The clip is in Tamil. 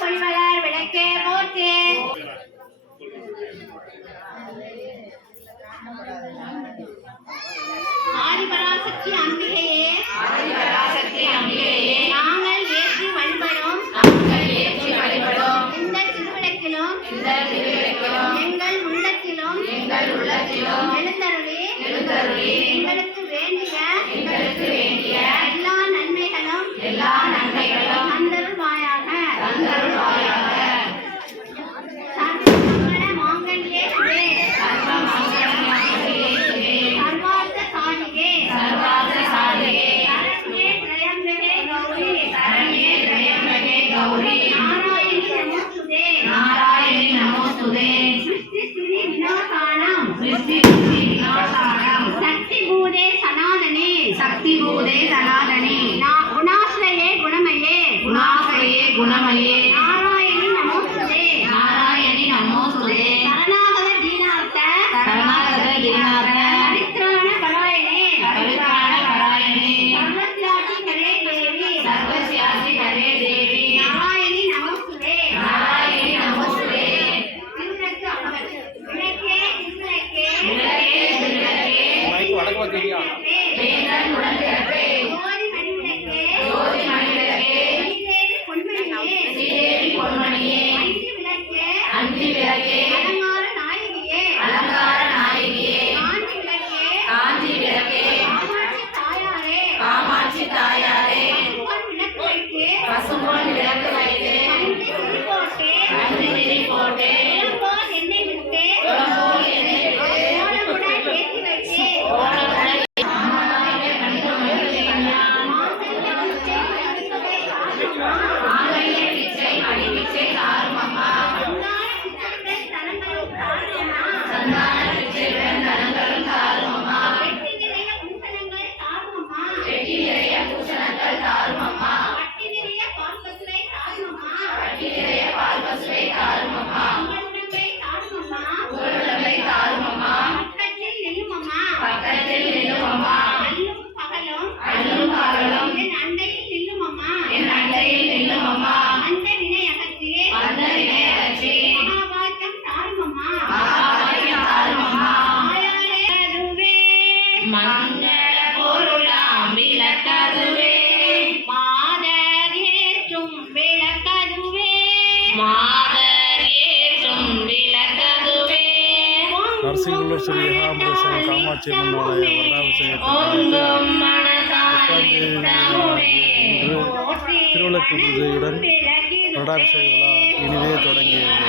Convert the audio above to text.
பொலிமலர் விளக்கே போற்றி. ஆதிபராசக்தி அம்பிகையே, நாங்கள் ஏற்றி வழிபடும் இந்த திருவிளக்கிலும் எங்கள் உள்ளத்திலும் எழுந்தருளி எங்களுக்கு வேண்டிய எல்லா நன்மைகளும் தந்தருள்வாயாக. மாங்கல்யே சர்வார்த்த சாதிகே சரண்யே கௌரி நாராயணி நமோஸ்துதே சிருஷ்டி ஸ்திதி விநாசானம் சக்தி பூதே சனாதனே குணாஸ்ரயே குணமயே நாராயணி நமோஸ்துதே சரணாகத தீனார்த்த பரித்ராண பராயணே சர்வஸ்யாசி ஹரே தேவி நாராயணி நமோஸ்துதே. திருவிளக்கு அமர் விளக்கே பொன்மணியே அஞ்சு விளக்கே அலங்கார நாயகியே காஞ்சி விளக்கே காமாட்சி தாயாரே பசும்பொன் விளக்கு வைத்து அஞ்சு திரி போட்டு எண்ணெய் விட்டு நரசிங்கூர் ஸ்ரீ யகாம்பரேஸ்வரர் காமாட்சி அம்மன் ஆலய வருடாபிஷேகத்தை திருவிளக்கு பூஜையுடன் வருடாபிஷேக விழா இனிதே தொடங்கியது.